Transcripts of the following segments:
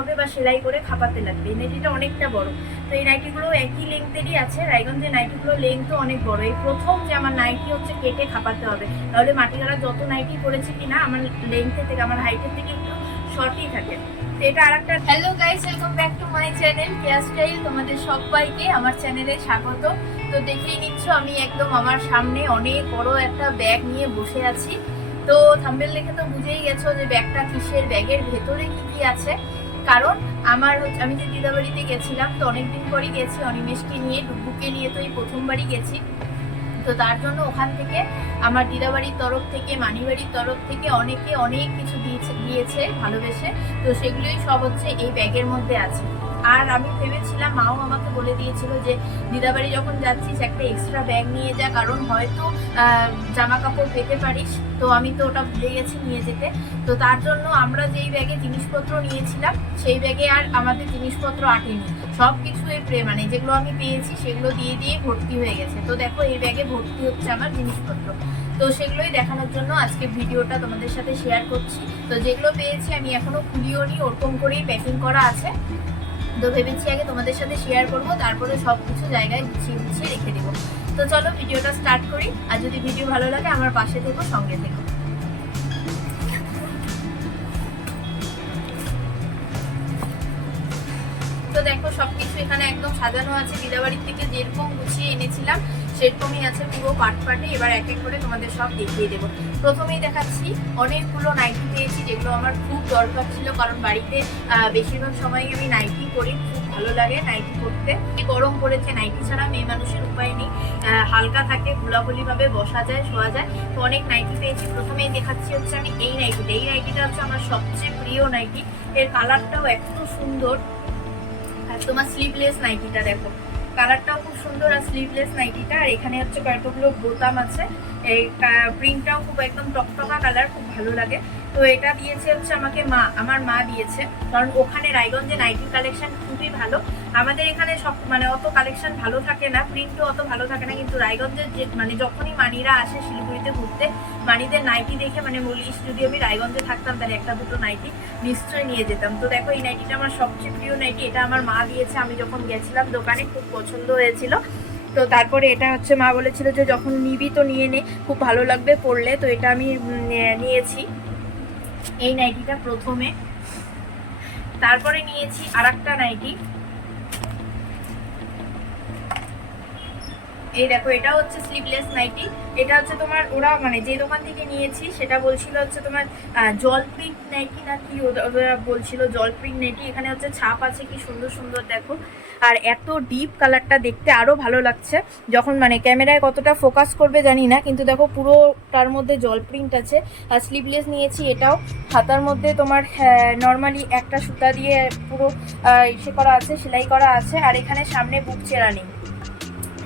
হবে বা সেলাই করে খাপাতে লাগবে। এই নাইটিটা অনেকটা বড়। তো এই নাইটিগুলো একই লেংথেরই আছে। রায়গঞ্জের নাইটিগুলো লেংথও অনেক বড়। এই প্রথম যে আমার নাইটি হচ্ছে কেটে খাপাতে হবে। তাহলে মাটিগালা যত নাইটি পড়েছে কিনা, আমার লেংথের থেকে, আমার হাইটের থেকে একটু শর্টই থাকে। এটা হ্যালো গাইস চ্যানেল স্টাইল তোমাদের আমার চ্যানেলে স্বাগত। তো দেখেই নিচ্ছ, আমি একদম আমার সামনে অনেক বড় একটা ব্যাগ নিয়ে বসে আছি। তো থাম্বেল দেখে তো বুঝেই গেছো যে ব্যাগটা কিসের? ব্যাগের ভেতরে কি কি আছে? কারণ আমার আমি যে দিদাবাড়িতে গেছিলাম, তো অনেকদিন পরই গেছি অনিমেষকে নিয়ে, ডুবুকে নিয়ে তো এই প্রথমবারই গেছি। তো তার জন্য ওখান থেকে আমার দিদাবাড়ির তরফ থেকে, মানিবাড়ির তরফ থেকে অনেকে অনেক কিছু দিয়েছে দিয়েছে, ভালোবেসে। তো সেগুলোই সব হচ্ছে এই ব্যাগের মধ্যে আছে। আর আমি ভেবেছিলাম, মাও আমাকে বলে দিয়েছিল যে, দিদাবাড়ি যখন যাচ্ছিস, একটা এক্সট্রা ব্যাগ নিয়ে যা, কারণ হয়তো জামা কাপড় পেতে পারিস। তো আমি তো ওটা ভুলে গেছি নিয়ে যেতে। তো তার জন্য আমরা যেই ব্যাগে জিনিসপত্র নিয়েছিলাম, সেই ব্যাগে আর আমাদের জিনিসপত্র আটেনি সব কিছু এই প্রে মানে যেগুলো আমি পেয়েছি, সেগুলো দিয়ে দিয়ে ভর্তি হয়ে গেছে। তো দেখো, এই ব্যাগে ভর্তি হচ্ছে আমার জিনিসপত্র। তো সেগুলোই দেখানোর জন্য আজকে ভিডিওটা তোমাদের সাথে শেয়ার করছি। তো যেগুলো পেয়েছি, আমি এখনও খুলিও নি ওরকম করেই প্যাকিং করা আছে। তো ভেবেছি আগে তোমাদের সাথে শেয়ার করব, তারপরে সব কিছু জায়গায় গুছিয়ে গুছিয়ে রেখে দেবো। তো চলো ভিডিওটা স্টার্ট করি, আর যদি ভিডিও ভালো লাগে আমার পাশে থেকো, সঙ্গে থেকো। তো দেখো সবকিছু এখানে একদম সাজানো আছে, দিদাবাড়ির থেকে যেরকম গুছিয়ে এনেছিলাম সেরকমই আছে পুরো পাট পাটে এবার এক এক করে তোমাদের সব দেখিয়ে দেবো। প্রথমেই দেখাচ্ছি অনেকগুলো নাইটি পেয়েছি, যেগুলো আমার খুব দরকার ছিল, কারণ বাড়িতে বেশিরভাগ সময় আমি নাইটি পরি, খুব ভালো লাগে নাইটি পরতে। কি গরম পড়েছে নাইটি ছাড়া মেয়ে মানুষের উপায় নেই। হালকা থাকে ভাবে বসা যায়, শোয়া যায়। তো অনেক নাইটি পেয়েছি, প্রথমেই দেখাচ্ছি হচ্ছে আমি এই নাইটিটা এই নাইটিটা হচ্ছে আমার সবচেয়ে প্রিয় নাইটি এর কালারটাও এত সুন্দর। তোমার স্লিভলেস নাইটিটা দেখো। কালারটাও খুব সুন্দর আর স্লিভলেস নাইটিটা আর এখানে হচ্ছে কয়েকগুলো বোতাম আছে। এই প্রিন্টটাও খুব একদম টকটকা কালার খুব ভালো লাগে। তো এটা দিয়েছে হচ্ছে আমাকে মা, আমার মা দিয়েছে। কারণ ওখানে রায়গঞ্জে নাইটি কালেকশন খুবই ভালো। আমাদের এখানে সব মানে অত কালেকশন ভালো থাকে না প্রিন্টও অত ভালো থাকে না। কিন্তু রায়গঞ্জের যে মানে যখনই মানিরা আসে শিলিগুড়িতে ঘুরতে, মানিদের নাইটি দেখে মানে বলিস যদি আমি রায়গঞ্জে থাকতাম, তাহলে একটা দুটো নাইটি নিশ্চয়ই নিয়ে যেতাম। তো দেখো, এই নাইটিটা আমার সবচেয়ে প্রিয় নাইটি এটা আমার মা দিয়েছে। আমি যখন গেছিলাম দোকানে, খুব পছন্দ হয়েছিল। তো তারপরে এটা হচ্ছে মা বলেছিল যে যখন নিবি তো নিয়ে নে, খুব ভালো লাগবে পড়লে। তো এটা আমি নিয়েছি এই নাইটিটা প্রথমে। তারপরে নিয়েছি আর একটা নাইটি। এই দেখো, এটা হচ্ছে স্লিভলেস নাইটি এটা হচ্ছে তোমার ওরা মানে যে দোকান থেকে নিয়েছি, সেটা বলছিল হচ্ছে তোমার জল প্রিন্ট নাইটি না কি ওরা বলছিল জল প্রিন্ট নাইটি এখানে হচ্ছে ছাপ আছে, কি সুন্দর সুন্দর, দেখো। আর এত ডিপ কালারটা দেখতে আরও ভালো লাগছে। যখন মানে ক্যামেরায় কতটা ফোকাস করবে জানি না, কিন্তু দেখো পুরোটার মধ্যে জল প্রিন্ট আছে। আর স্লিভলেস নিয়েছি, এটাও। হাতার মধ্যে তোমার নর্মালি একটা সুতা দিয়ে পুরো ইসে করা আছে, সেলাই করা আছে। আর এখানে সামনে বুক চেরা নেই।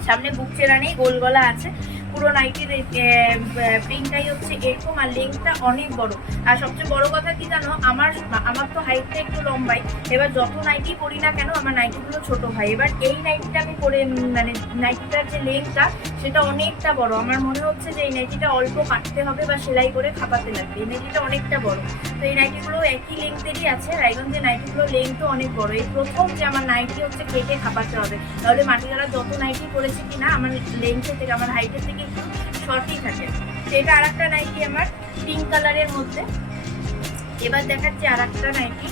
সামনে বুক চেরা নেই গোল গলা আছে। পুরো নাইটির প্রিন্টটাই হচ্ছে এরকম আর লেংথটা অনেক বড়। আর সবচেয়ে বড় কথা কি জানো? আমার আমার তো হাইটটা একটু লম্বাই। এবার যত নাইটি পরি না কেন, আমার নাইটিগুলো ছোট হয়। এবার এই নাইটিটা আমি পরে মানে নাইটিটার যে লেংথটা সেটা অনেকটা বড়। আমার মনে হচ্ছে যে এই নাইটিটা অল্প কাটতে হবে বা সেলাই করে খাপাতে লাগবে। এই নাইটিটা অনেকটা বড়। তো এই নাইটিগুলো একই লেংথেরই আছে। রায়গঞ্জের নাইটিগুলো লেংথও অনেক বড়। এই প্রথম যে আমার নাইটি হচ্ছে কেটে খাপাতে হবে। তাহলে মাটিগালা যত নাইটি পরেছে কিনা, আমার লেন্থের থেকে, আমার হাইটের থেকে একটু শর্টই থাকে। এটা আর একটা নাইটি আমার পিঙ্ক কালারের মধ্যে। এবার দেখাচ্ছি আর একটা নাইটি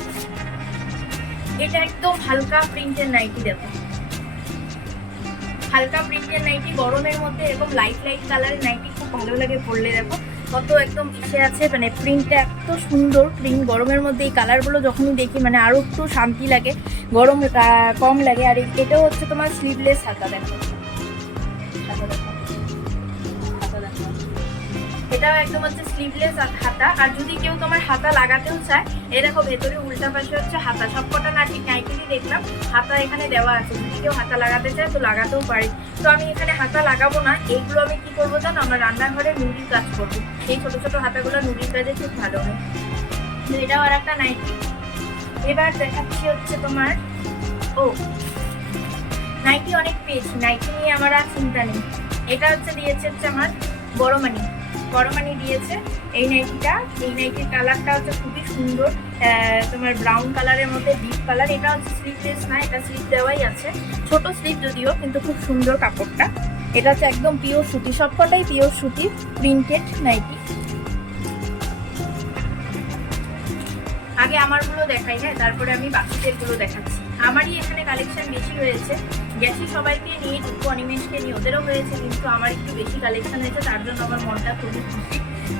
এটা একদম হালকা প্রিন্টের নাইটি দেখো। হালকা প্রিন্টের নাইটি গরমের মধ্যে এরকম লাইট লাইট কালারের নাইটি খুব ভালো লাগে পরলে দেখো। কত একদম ইসে আছে মানে প্রিন্টটা এত সুন্দর প্রিন্ট গরমের মধ্যে এই কালারগুলো যখনই দেখি মানে আরও একটু শান্তি লাগে, গরম কম লাগে। আর এটাও হচ্ছে তোমার স্লিভলেস হাতা, দেখো। এটাও একদম হচ্ছে স্লিভলেস হাতা। আর যদি কেউ তোমার হাতা লাগাতেও চায় এ দেখো ভেতরে উল্টা পাশে হচ্ছে হাতা। সবকটা না, ঠিক নাইকেরই দেখলাম হাতা এখানে দেওয়া আছে। যদি কেউ হাতা লাগাতে চায়, তো লাগাতেও পারে। তো আমি এখানে হাতা লাগাবো না। এইগুলো আমি কি করব জানো? আমরা রান্নাঘরে নুড়ির কাজ করব। এই ছোট ছোট হাতাগুলো নুড়ির কাজে খুব ভালো হয়। তো এটাও আর একটা নাইটি এবার দেখাচ্ছি হচ্ছে তোমার, ও নাইটি অনেক পেয়েছি নাইটি নিয়ে আমার আর চিন্তা নেই। এটা হচ্ছে দিয়েছে হচ্ছে আমার বড় মানি। বড় মানি দিয়েছে। এই নাইটিটা, এই নাইটির কালারটা হচ্ছে খুবই সুন্দর। তোমার ব্রাউন কালারের মধ্যে ডিপ কালার এটা হচ্ছে স্লিপ স্লিভলেস না, এটা স্লিভ দেওয়াই আছে। ছোট স্লিভ যদিও, কিন্তু খুব সুন্দর কাপড়টা। এটা হচ্ছে একদম পিওর সুতি, সবকটাই পিওর সুতি প্রিন্টেড নাইটি। আগে আমারগুলো দেখাই হ্যাঁ? তারপরে আমি বাকিদেরগুলো দেখাচ্ছি। আমারই এখানে কালেকশন বেশি হয়েছে গেছি সবাইকে নিয়ে টুকু অনিমেষকে নিয়ে ওদেরও হয়েছে, কিন্তু আমার একটু বেশি কালেকশন হয়েছে, তার জন্য আমার মনটা খুবই খুশি।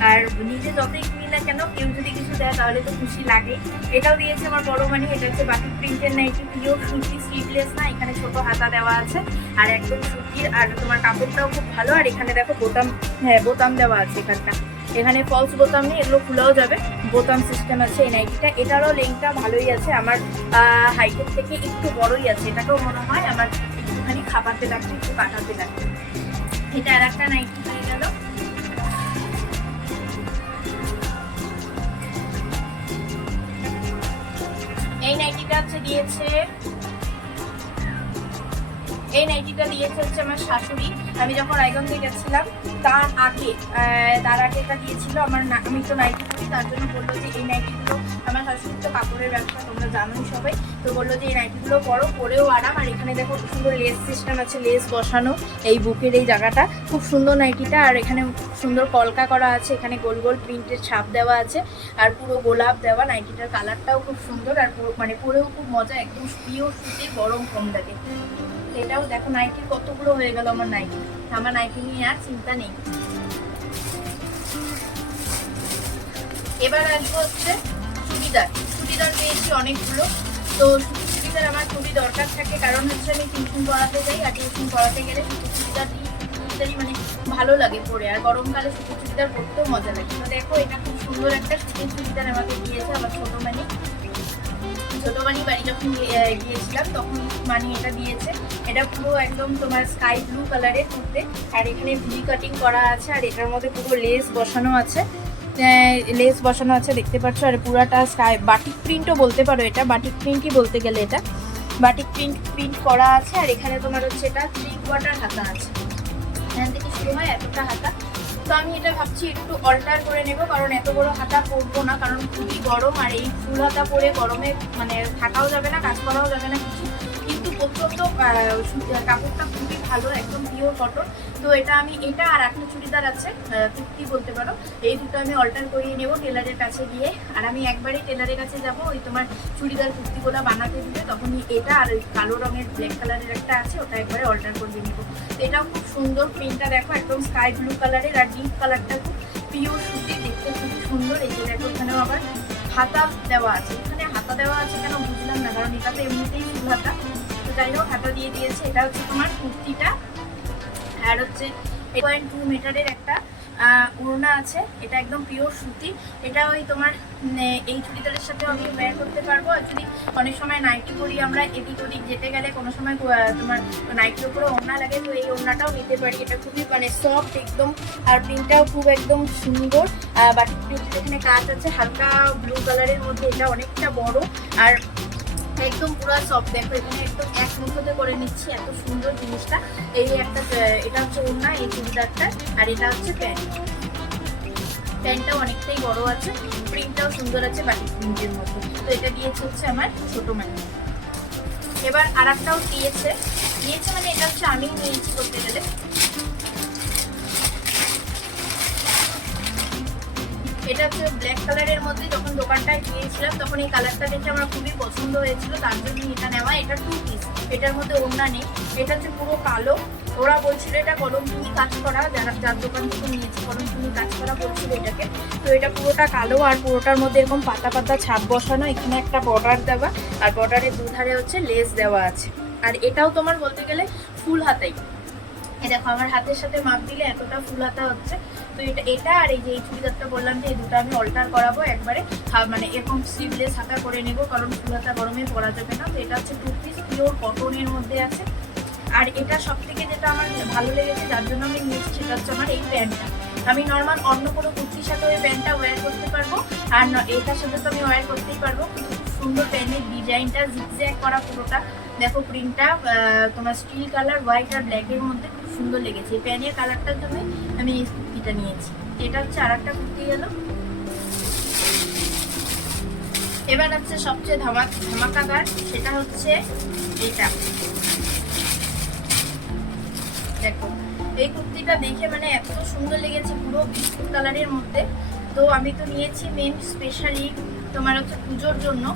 আর নিজে যতই কিনি না কেন, কেউ যদি কিছু দেয় তাহলে তো খুশি লাগে। এটাও দিয়েছে আমার বড় মানে এটা হচ্ছে বাকি প্রিন্টের নাইটি পিওর সুতি স্লিভলেস না, এখানে ছোট হাতা দেওয়া আছে, আর একদম সুতির, আর তোমার কাপড়টাও খুব ভালো, আর এখানে দেখো বোতাম হ্যাঁ বোতাম দেওয়া আছে এখানটা। এখানে ফলস বোতাম নেই, এগুলো খোলাও যাবে। বোতাম সিস্টেম আছে এই নাইটিটা এটারও লেংটা ভালোই আছে। আমার হাইটের থেকে একটু বড়ই আছে। এটাকেও মনে হয় আমার একটুখানি খাবারতে লাগবে একটু কাটাতে লাগবে এটা আর একটা নাইটি হয়ে গেল। এই নাইটিটা হচ্ছে দিয়েছে এই নাইটিটা দিয়েছে হচ্ছে আমার শাশুড়ি। আমি যখন রায়গঞ্জে গেছিলাম, তার আগে তার আগে এটা দিয়েছিল আমার আমি তো নাইটি করি তার জন্য বলল যে এই নাইটিগুলো আমার শাশুড়ি তো কাপড়ের ব্যবসা, তোমরা জানোই সবাই। তো বলল যে এই নাইটিগুলো বড় পরেও আরাম। আর এখানে দেখো সুন্দর লেস সিস্টেম আছে লেস বসানো এই বুকের এই জায়গাটা। খুব সুন্দর নাইটিটা। আর এখানে সুন্দর কলকা করা আছে, এখানে গোল গোল প্রিন্টের ছাপ দেওয়া আছে। আর পুরো গোলাপ দেওয়া, নাইটিটার কালারটাও খুব সুন্দর। আর পুরো- মানে পরেও খুব মজা, একদম পিওর সুতির গরম কম লাগে এটাও দেখো নাইটির কতগুলো হয়ে গেল আমার নাইটি আমার নাইটি নিয়ে আর চিন্তা নেই। এবার আসব হচ্ছে চুড়িদার। চুড়িদার পেয়েছি অনেকগুলো। তো চুড়িদার আমার খুবই দরকার থাকে, কারণ হচ্ছে আমি টিউশন পড়াতে যাই, আর টিউশন পড়াতে গেলে সুতি চুড়িদার দিই চুড়িদারই মানে ভালো লাগে পরে। আর গরমকালে সুতি চুড়িদার পরতেও মজা লাগে। তো দেখো, এটা খুব সুন্দর একটা সুতি চুড়িদার আমাকে দিয়েছে আমার ছোটো মানে ছোট মানি বাড়ি যখন গিয়েছিলাম, তখন মানি এটা দিয়েছে। এটা পুরো একদম তোমার স্কাই ব্লু কালারের কুর্তে আর এখানে ভি কাটিং করা আছে, আর এটার মধ্যে পুরো লেস বসানো আছে। লেস বসানো আছে, দেখতে পাচ্ছ? আর পুরাটা স্কাই বাটিক প্রিন্টও বলতে পারো এটা। বাটিক প্রিন্টই বলতে গেলে এটা। বাটিক প্রিন্ট প্রিন্ট করা আছে, আর এখানে তোমার হচ্ছে এটা থ্রি কোয়ার্টার হাতা আছে। এখান থেকে শুরু হয় এতটা হাতা। তো আমি এটা ভাবছি একটু অল্টার করে নেব, কারণ এত বড় হাতা পরবো না, কারণ খুবই গরম আর এই ফুল হাতা পরে গরমে মানে থাকাও যাবে না, কাজ করাও যাবে না কিছু। প্রত্যন্ত কাপড়টা খুবই ভালো, একদম পিওর কটন তো এটা আমি, এটা আর একটা চুড়িদার আছে কুর্তি বলতে পারো। এই দুটো আমি অল্টার করিয়ে নেব টেলারের কাছে গিয়ে। আর আমি একবারই টেলারের কাছে যাব, ওই তোমার চুড়িদার কুর্তিগুলো বানাতে দিবে তখনই এটা আর কালো রঙের ব্ল্যাক কালারের একটা আছে, ওটা একবারে অল্টার করিয়ে নেব। এটাও খুব সুন্দর প্রিন্টটা দেখো, একদম স্কাই ব্লু কালারের আর ডিপ কালারটা খুব পিওর সুতি, দেখতে খুবই সুন্দর। এই যে দেখো এখানেও আবার হাতা দেওয়া আছে। এখানে হাতা দেওয়া আছে কেন বুঝলাম না, কারণ এটা তো এমনিতেই হাতা। হোক হাতা দিয়ে দিয়েছে। এটা হচ্ছে তোমার কুর্তিটা। আর হচ্ছে পয়েন্ট টু মিটারের একটা ওড়না আছে। এটা একদম পিওর সুতি। এটা ওই তোমার এই চুড়িদারের সাথে আমি ওয়্যার করতে পারব। আর যদি অনেক সময় নাইটি করি আমরা, এদিক ওদিক যেতে গেলে কোনো সময় তোমার নাইটির উপরে ওড়না লাগে, তো এই ওড়নাটাও নিতে পারি। এটা খুবই মানে সফট একদম, আর প্রিন্টটাও খুব একদম সুন্দর। বাটিক এখানে কাজ আছে, হালকা ব্লু কালারের মধ্যে। এটা অনেকটা বড়। আর একদম পুরো সফট দেখো, এখানে একদম এক মুখতে করে নিচ্ছি এত সুন্দর জিনিসটা। এই একটা এটা হচ্ছে ওড়না, এই চুড়িদারটা, আর এটা হচ্ছে প্যান্ট। প্যান্টটাও অনেকটাই বড় আছে, প্রিন্টটাও সুন্দর আছে বাকি প্রিন্টের মধ্যে। তো এটা দিয়েছে হচ্ছে আমার ছোট মানে এবার আর একটাও দিয়েছে। দিয়েছে মানে এটা হচ্ছে আমি নিয়েছি করতে গেলে। এটা হচ্ছে ব্ল্যাক কালারের মধ্যে যখন দোকানটায় গিয়েছিলাম, তখন এই কালারটা দেখে আমার খুবই পছন্দ হয়েছিল। তার জন্য এটা নেওয়া, এটা টু পিস এটার মধ্যে ওড়না নেই। এটা হচ্ছে পুরো কালো। ওরা বলছিল এটা কলম তুমি কাজ করা, যারা যার দোকান থেকে নিয়েছি কলম তুমি কাজ করা বলছিল এটাকে। তো এটা পুরোটা কালো আর পুরোটার মধ্যে এরকম পাতা পাতা ছাপ বসানো, এখানে একটা বর্ডার দেওয়া। আর বর্ডারের দুধারে হচ্ছে লেস দেওয়া আছে। আর এটাও তোমার বলতে গেলে ফুল হাতাই। এই দেখো, আমার হাতের সাথে মাপ দিলে এতটা ফুল হাতা হচ্ছে। তো এটা এটা আর এই যে এই চুড়িদারটা বললাম যে এই দুটো আমি অল্টার করাবো একবারে। মানে এরকম স্লিভলেস হাতা করে নেব, কারণ ফুল হাতা গরমে পরা যাবে না। তো এটা হচ্ছে টু পিস পিওর কটনের মধ্যে আছে। আর এটা সব থেকে যেটা আমার ভালো লেগেছে, যার জন্য আমি নিয়েছি সেটা হচ্ছে আমার এই প্যান্টটা। আমি নর্মাল অন্য কোনো কুর্তির সাথে ওই প্যান্টটা ওয়্যার করতে পারব, আর এটার সাথে তো আমি ওয়্যার করতেই পারব সুন্দর প্যান্টের ডিজাইনটা জিগজ্যাগ করা পুরোটা। দেখো প্রিন্টটা তোমার স্টিল কালার হোয়াইট আর ব্ল্যাকের মধ্যে খুব সুন্দর লেগেছে। প্যানের কালারটার জন্য আমি এই কুর্তিটা নিয়েছি। এটা হচ্ছে আর একটা কুর্তি গেল। এবার হচ্ছে সবচেয়ে ধামাক ধামাকাদার, সেটা হচ্ছে এটা দেখো, এই কুর্তিটা দেখে মানে এত সুন্দর লেগেছে পুরো বিস্কুট কালারের মধ্যে। তো আমি তো নিয়েছি মেন স্পেশালি তোমার হচ্ছে পুজোর জন্য।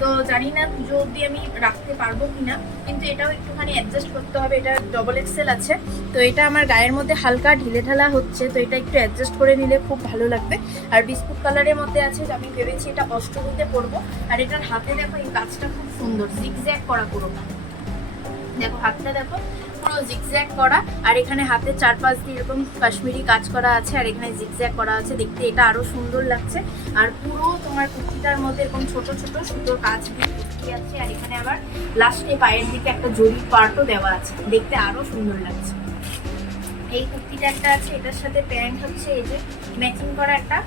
তো জানি না, পুজো অবধি আমি রাখতে পারব কিনা, কিন্তু এটাও একটুখানি অ্যাডজাস্ট করতে হবে, এটা ডবল এক্সেল আছে। তো এটা আমার গায়ের মধ্যে হালকা ঢিলে ঢালা হচ্ছে, তো এটা একটু অ্যাডজাস্ট করে নিলে খুব ভালো লাগবে। আর বিস্কুট কালারের মধ্যে আছে যে আমি ভেবেছি এটা অষ্টমীতে পরবো আর এটার হাতে দেখো এই কাজটা খুব সুন্দর জিগজ্যাগ করা পুরোটা। দেখো হাতটা দেখো পুরো জিগজ্যাগ করা, আর এখানে হাতের চারপাশ দিয়ে এরকম কাশ্মীরি কাজ করা আছে, আর এখানে জিগজ্যাগ করা আছে। দেখতে এটা আরও সুন্দর লাগছে। আর পুরো তোমার কুর্তিটার মধ্যে এরকম ছোট ছোট সুতোর কাজ দিয়ে কুর্তি আছে, আর এখানে আবার লাস্টে পায়ের দিকে একটা জরির পার্টও দেওয়া আছে। দেখতে আরও সুন্দর লাগছে। এই কুর্তিটা একটা আছে, এটার সাথে প্যান্ট হচ্ছে এই যে ম্যাচিং করা একটা।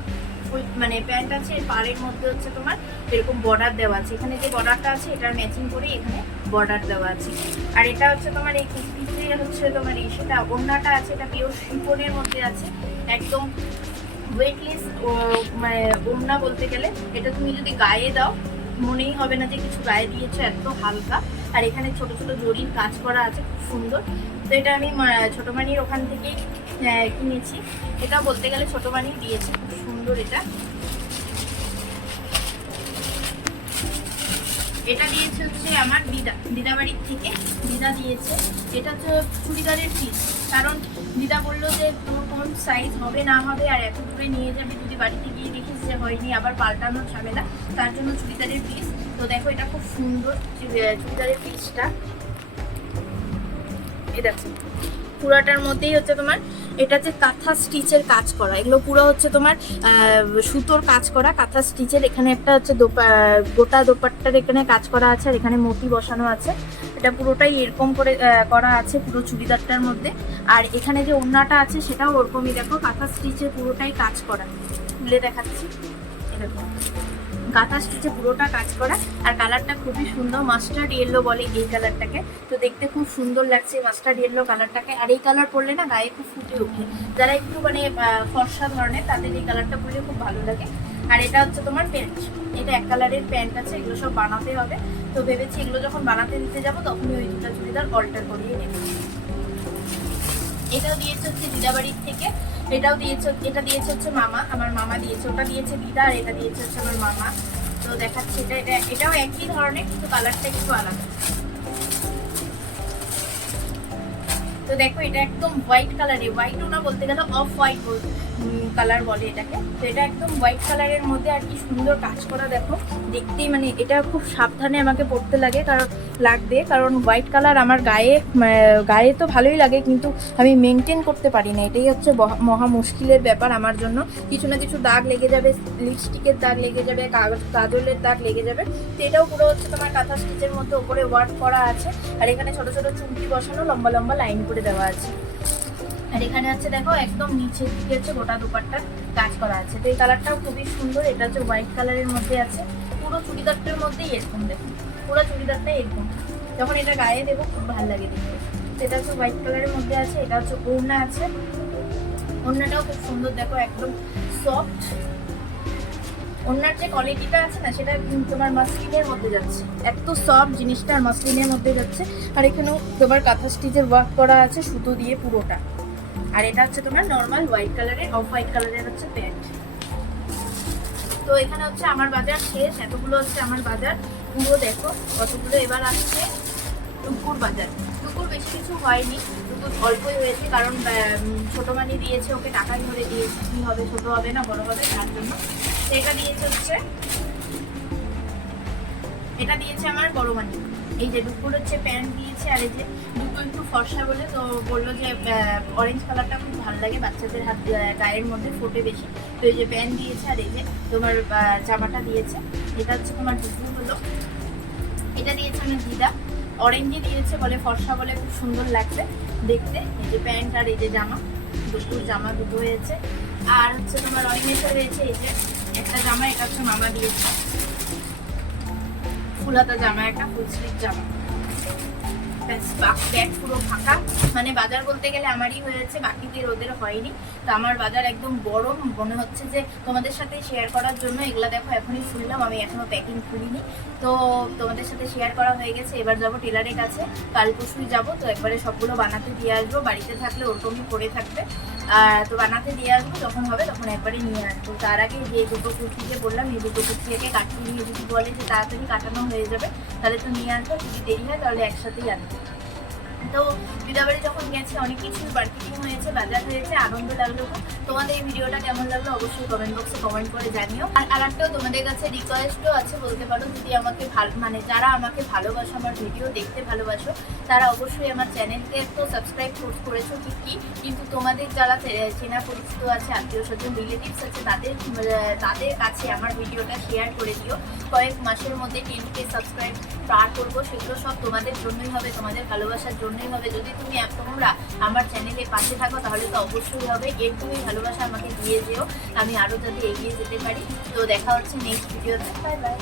ফুল মানে প্যান্ট আছে, পাড়ের মধ্যে হচ্ছে তোমার এরকম বর্ডার দেওয়া আছে। এখানে যে বর্ডারটা আছে, এটা ম্যাচিং করে এখানে বর্ডার দেওয়া আছে। আর এটা হচ্ছে তোমার এই কুর্তিতে হচ্ছে তোমার এই সেটা ওড়নাটা আছে, এটা পিওর শিফনের মধ্যে আছে। একদম ওয়েটলেস মানে ওড়না বলতে গেলে, এটা তুমি যদি গায়ে দাও, মনেই হবে না যে কিছু গায়ে দিয়েছ, এত হালকা। আর এখানে ছোট ছোট জরির কাজ করা আছে, খুব সুন্দর। তো এটা আমি মা- মানির ওখান থেকেই কিনেছি। এটা বলতে গেলে ছোট মানি দিয়েছে। খুব সুন্দর এটা। এটা দিয়েছে হচ্ছে আমার দিদা দিদাবাড়ির থেকে। দিদা দিয়েছে। এটা হচ্ছে চুড়িদারের পিস কারণ দিদা বলল যে কোন সাইজ হবে না হবে, আর এত দূরে নিয়ে যাবে, যদি বাড়িতে গিয়ে দেখিস যে হয়নি, আবার পাল্টানোর ঝামেলা, তার জন্য চুড়িদারের পিস তো দেখো এটা খুব সুন্দর চুড়িদারের পিসটা এই দেখো। পুরাটার মধ্যেই হচ্ছে তোমার, এটা হচ্ছে কাঁথা স্টিচের কাজ করা, এগুলো পুরো হচ্ছে তোমার সুতোর কাজ করা, কাঁথা স্টিচের এখানে একটা হচ্ছে গোটা দোপাট্টার এখানে কাজ করা আছে আর এখানে মতি বসানো আছে। এটা পুরোটাই এরকম করে করা আছে পুরো চুড়িদারটার মধ্যে। আর এখানে যে ওড়নাটা আছে সেটাও ওরকমই, দেখো, কাঁথা স্টিচের পুরোটাই কাজ করা। খুলে দেখাচ্ছি। এরকম। কাঁথা স্টিচে পুরোটা কাজ করা। আর কালারটা খুবই সুন্দর মাস্টার্ড ইয়েলো বলে এই কালারটাকে। তো দেখতে খুব সুন্দর লাগছে মাস্টার্ড ইয়েলো কালারটাকে। আর এই কালার পরলে না গায়ে খুব ফুটে ওঠে। যারা একটু মানে ফর্সা ধরনের, তাদের এই কালারটা পরলে খুব ভালো লাগে। আর এটা হচ্ছে তোমার প্যান্ট। এটা এক কালারের প্যান্ট আছে, এগুলো সব বানাতে হবে। তো ভেবেছি এগুলো যখন বানাতে দিতে যাব, তখনই ওই দুটো চুড়িদার অল্টার করিয়ে নেব। এটাও দিয়েছে হচ্ছে দিদাবাড়ির থেকে। এটাও দিয়েছে, এটা দিয়েছে হচ্ছে মামা, আমার মামা দিয়েছে, ওটা দিয়েছে দিদা আর এটা দিয়েছে হচ্ছে আমার মামা। তো দেখাচ্ছি, এটা এটা, এটাও একই ধরনের, কিন্তু কালারটা একটু আলাদা। তো দেখো, এটা একদম হোয়াইট কালারে হোয়াইটও না বলতে গেলে অফ হোয়াইট কালার বলে এটাকে। তো এটা একদম হোয়াইট কালারের মধ্যে আর কি সুন্দর কাজ করা, দেখো। দেখতেই মানে এটা খুব সাবধানে আমাকে পড়তে লাগে, কারণ লাগবে। কারণ হোয়াইট কালার আমার গায়ে গায়ে তো ভালোই লাগে, কিন্তু আমি মেনটেন করতে পারি না। এটাই হচ্ছে মহা মুশকিলের ব্যাপার আমার জন্য। কিছু না কিছু দাগ লেগে যাবে লিপস্টিকের দাগ লেগে যাবে, কাগজ, কাজলের দাগ লেগে যাবে। তো এটাও পুরো হচ্ছে তোমার কাঁথা স্টিচের মধ্যে ওপরে ওয়ার্ক করা আছে। আর এখানে ছোট ছোট চুমকি বসানো, লম্বা লম্বা লাইন করে দেওয়া আছে। আর এখানে আছে, দেখো, একদম নিচের দিকে হচ্ছে গোটা দুপাট্টার কাজ করা আছে। তো এই কালারটাও খুবই সুন্দর, এটা হচ্ছে হোয়াইট কালারের মধ্যে আছে। পুরো চুড়িদারটার মধ্যেই এরকম, দেখো, পুরো চুড়িদারটা এরকম। যখন এটা গায়ে দেবো, খুব ভালো লাগে দেখতে। এটা হচ্ছে হোয়াইট কালারের মধ্যে আছে, এটা হচ্ছে ওড়না আছে। ওড়নাটাও খুব সুন্দর, দেখো, একদম সফট ওড়নার যে কোয়ালিটিটা আছে না, সেটা তোমার মাসলিনের মধ্যে যাচ্ছে। এত সফট জিনিসটা আর মাসলিনের মধ্যে যাচ্ছে। আর এখানেও তোমার কাঁথা স্টিচের ওয়ার্ক করা আছে, সুতো দিয়ে পুরোটা। আর এটা হচ্ছে তোমার নর্মাল হোয়াইট কালারের অফ হোয়াইট কালারের হচ্ছে প্যান্ট তো এখানে হচ্ছে আমার বাজার শেষ, এতগুলো হচ্ছে আমার বাজার। পুরো দেখো কতগুলো এবার আসছে টুকুর বাজার। টুকুর বেশি কিছু হয়নি টুকুর অল্পই হয়েছে কারণ ছোট মানি দিয়েছে, ওকে টাকাই ধরে দিয়েছে, কি হবে, ছোট হবে না, বড় হবে তার জন্য। এটা দিয়েছে হচ্ছে, এটা দিয়েছে আমার বড় মানি। এই যে দুপুর হচ্ছে প্যান্ট দিয়েছে, আর এই যে দুটো একটু ফর্সা বলে তো বলল যে অরেঞ্জ কালারটা খুব ভালো লাগে, বাচ্চাদের হাত গায়ের মধ্যে ফোটে বেশি। তো এই যে প্যান্ট দিয়েছে, আর এই যে তোমার জামাটা দিয়েছে, এটা হচ্ছে তোমার দুপুর হলো। এটা দিয়েছে আমার দিদা। অরেঞ্জে দিয়েছে বলে, ফর্সা বলে খুব সুন্দর লাগছে দেখতে। এই যে প্যান্ট আর এই যে জামা, দুপুর জামা দুটো হয়েছে। আর হচ্ছে তোমার অরেঞ্জে রয়েছে এই যে একটা জামা, এটা হচ্ছে মামা দিয়েছে। ফুলাতা জামা, একটা ফুল স্লিভ জামা। ব্যাগ পুরো ফাঁকা। মানে বাজার বলতে গেলে আমারই হয়েছে, বাকিদের ওদের হয়নি। তো আমার বাজার একদম গরম। মনে হচ্ছে যে তোমাদের সাথে শেয়ার করার জন্য, এগুলা দেখো, এখনই খুললাম। আমি এখনও প্যাকিং খুলিনি। তো তোমাদের সাথে শেয়ার করা হয়ে গেছে। এবার যাব টেলারের কাছে। কাল পরশুই যাব। তো একবারে সবগুলো বানাতে দিয়ে আসব। বাড়িতে থাকলে ওরকমই পড়ে থাকবে। আর তো বানাতে দিয়ে আসব, যখন হবে তখন একবারে নিয়ে আসব। তার আগে যে দুটো কুর্তি যে বললাম, এই দুটো কুর্তিকে কাটিয়ে নিয়ে যদি বলে যে তাড়াতাড়ি কাটানো হয়ে যাবে, তাহলে তো নিয়ে আসব, যদি দেরি হয় তাহলে একসাথেই আনব। তো দিদাবাড়ি যখন গেছে অনেক কিছু মার্কেটিং হয়েছে, বাজার হয়েছে, আনন্দ লাগল। তোমাদের এই ভিডিওটা কেমন লাগল অবশ্যই কমেন্ট বক্সে কমেন্ট করে জানিও। আর আরেকটাও তোমাদের কাছে রিকোয়েস্টও আছে, বলতে পারো, যদি আমাকে ভালো মানে যারা আমাকে ভালোবাসো, আমার ভিডিও দেখতে ভালোবাসো, তারা অবশ্যই আমার চ্যানেলকে তো সাবস্ক্রাইব করেছ ঠিকই। কিন্তু তোমাদের যারা চেনা পরিচিত আছে, আত্মীয় স্বজন রিলেটিভস আছে, তাদের তাদের কাছে আমার ভিডিওটা শেয়ার করে দিও। কয়েক মাসের মধ্যে টেনকে সাবস্ক্রাইব পার করব, সেগুলো সব তোমাদের জন্যই হবে, তোমাদের ভালোবাসার জন্যই হবে। যদি তুমি তোমরা আমার চ্যানেলে পাশে থাকো, তাহলে তো অবশ্যই হবে। এর তুমি ভালোবাসা আমাকে দিয়ে যেও। আমি আরও যাতে এগিয়ে যেতে পারি। তো দেখা হচ্ছে নেক্সট ভিডিওতে বাই বাই